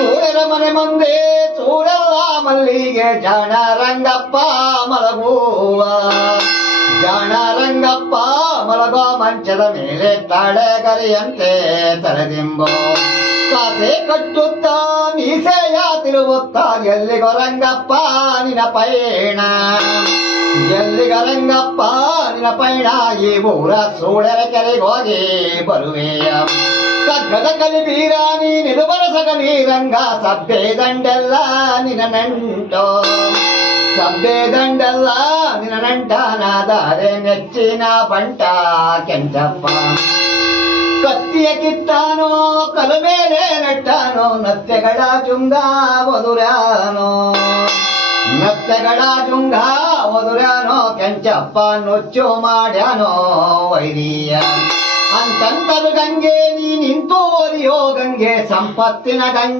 ಸೂರ್ಯರ ಮನೆ ಮುಂದೆ ಸೂರೆಲ್ಲ ಮಲ್ಲಿಗೆ ಜಾಣ ರಂಗಪ್ಪ ಮಲಗುವ ಜಾಣ ರಂಗಪ್ಪ ಮಲಗೋ ಮಂಚದ ಮೇಲೆ ತಾಳೆಗರಿಯಂತೆ ತಲೆದಿಂಬು ಕಾಸೆ ಕಟ್ಟುತ್ತಾ ಮೀಸೆಯ ತಿರುಗುತ್ತಾ ಎಲ್ಲಿಗೋ ರಂಗಪ್ಪ ನಿನ ಪಯಣ ಎಲ್ಲಿಗ ರಂಗಪ್ಪ ನಿನ ಪಯಣ ಈ ಊರ ಸೂಳೆರ ಕೆರೆಗೋಗಿ ಬರುವೆಯ ಕಗ್ಗದ ಕಲಿ ಬೀರ ನೀನಿದು ಬರಸಗಲಿ ರಂಗ ಸಬ್ಬೆ ದಂಡೆಲ್ಲ ನಿನ ನಂಟೋ ಸಬ್ಬೆ ದಂಡೆಲ್ಲ ನಿನ ನಂಟನಾದರೆ ನೆಚ್ಚಿನ ಬಂಟ ಕೆಂಚಪ್ಪ ಕತ್ತಿಯ ಕಿತ್ತಾನೋ ಕಲ ಮೇಲೆ ನೆಟ್ಟಾನೋ ನತ್ಯಗಳ ಜುಂಗ ಒದುರಾನೋ ನತ್ಯಗಳ ಜುಂಗ ಒದುರಾನೋ ಕೆಂಚಪ್ಪ ನೊಚ್ಚು ಮಾಡ್ಯಾನೋ ವೈರಿಯ ಅಂತಂತರು ಗಂಗೆ ನೀ ನಿಂತು ಒರಿಯೋ ಗಂಗೆ ಸಂಪತ್ತಿನ ಗಂಗೆ